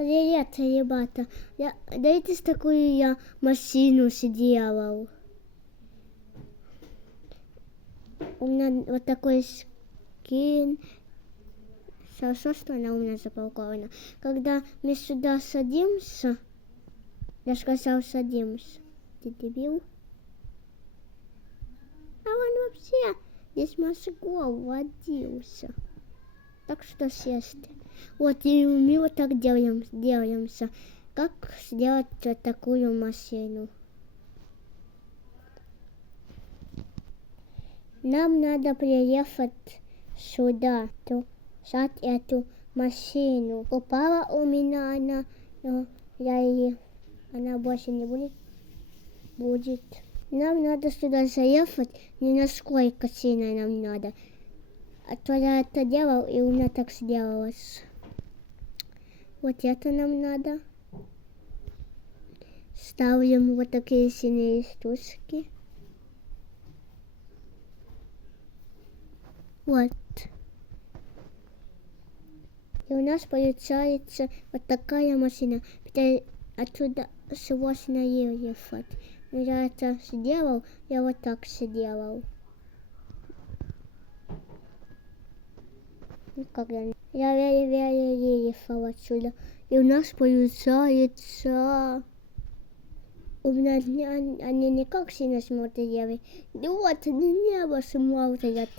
Привет, ребята. Я, дайте такую я машину сделал. У меня вот такой скин. Хорошо, что она у меня запакована. Когда мы сюда садимся, я сказал садимся. Ты дебил? А он вообще здесь мозгов водился. Так что сесть. Вот и мы вот так делаем, делаемся. Как сделать вот такую машину? Нам надо приехать сюда, то взять эту машину. Упала у меня она, но я ее, она больше не будет. Будет. Нам надо сюда заехать, не насколько сильно нам надо. А то я это делал, и у меня так сделалось. Вот это нам надо. Ставим вот такие синие штучки. Вот. И у нас получается вот такая машина. Отсюда сложно ехать. Но я это сделал, я вот так сделал. Никогда не. Я еле-еле ехал отсюда. И у нас получается... У меня они, они никак сильно смотрели. Вот, они небо смотрят.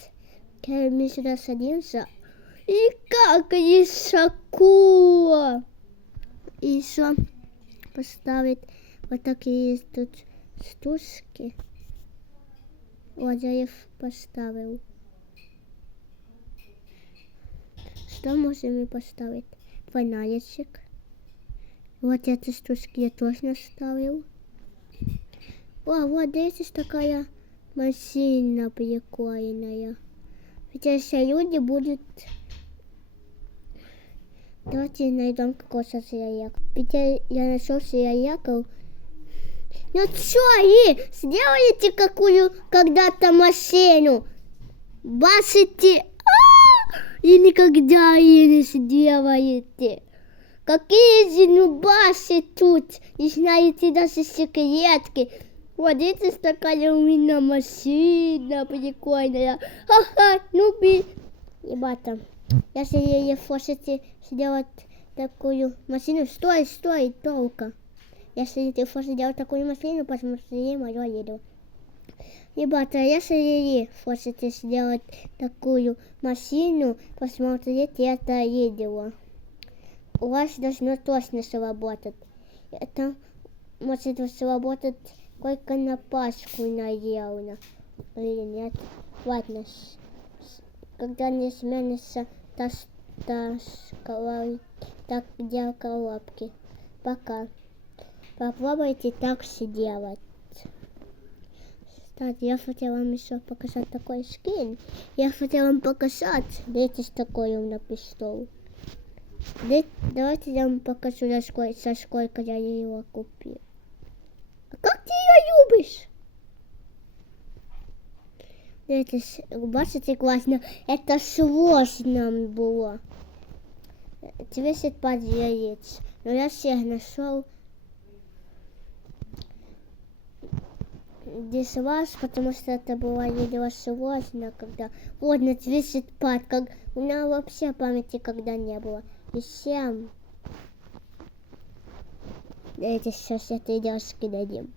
Когда мы сюда садимся. И как высоко! И еще поставить вот такие тут штучки. Вот я их поставил. Что можем поставить? Фонаричек. Вот эти штучки я тоже наставил. О, вот здесь такая машина прикольная. Если люди будут... Давайте найдем какого-то зряяка. Ведь я, нашел зряяков. Ну что, и сделайте какую когда-то машину? Басите и никогда ее не сделаете. Какие же нубасы тут, не знаете даже секретки. Вот это такая у меня машина прикольная. Ха-ха, нуби. Ребята, если вы хотите сделать такую машину, стой, стой, только. Если ты хочешь сделать такую машину, посмотри мое видео. Ребята, если вы хотите сделать такую машину, посмотрите это видео. У вас должно точно сработать. Это может сработать только на Пасху, наверное. Или нет? Ладно. Когда не сменится тас, тас, так делал коробки. Пока. Попробуйте так сделать. Кстати, я хотела вам еще показать такой скин. Я хотела вам показать. Дайте такой у меня пистол. Давайте я вам покажу, за сколько, за сколько я его купил. А как ты ее любишь? Это, бачите, классно. Это сложно было. Тебе пять яиц. Но я всех нашел. Здесь вас, потому что это было видео сложно, когда... Вот, на 35, как... У меня вообще памяти когда не было. И всем... Давайте сейчас этой доски дадим.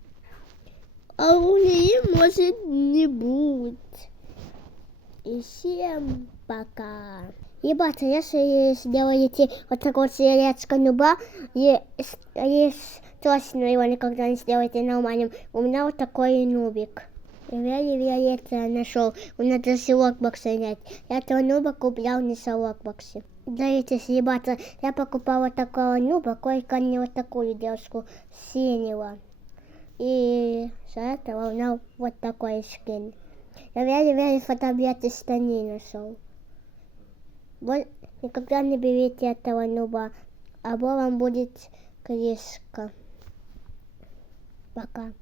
А у нее может не будет. И всем пока. Ребята, если сделаете вот такой сердечко нуба, и, есть точно его никогда не сделаете нормальным. У меня вот такой нубик. Я я это нашел. У меня даже локбокса нет. Я этого нуба куплял не за локбоксе. Дайте, ребята, я покупала такого нуба, только не вот такую девушку синего. И за этого у меня вот такой скин. Я верю, фотообъекты штаны нашел. Вот никогда не берите этого нуба, а вам будет крышка. Пока.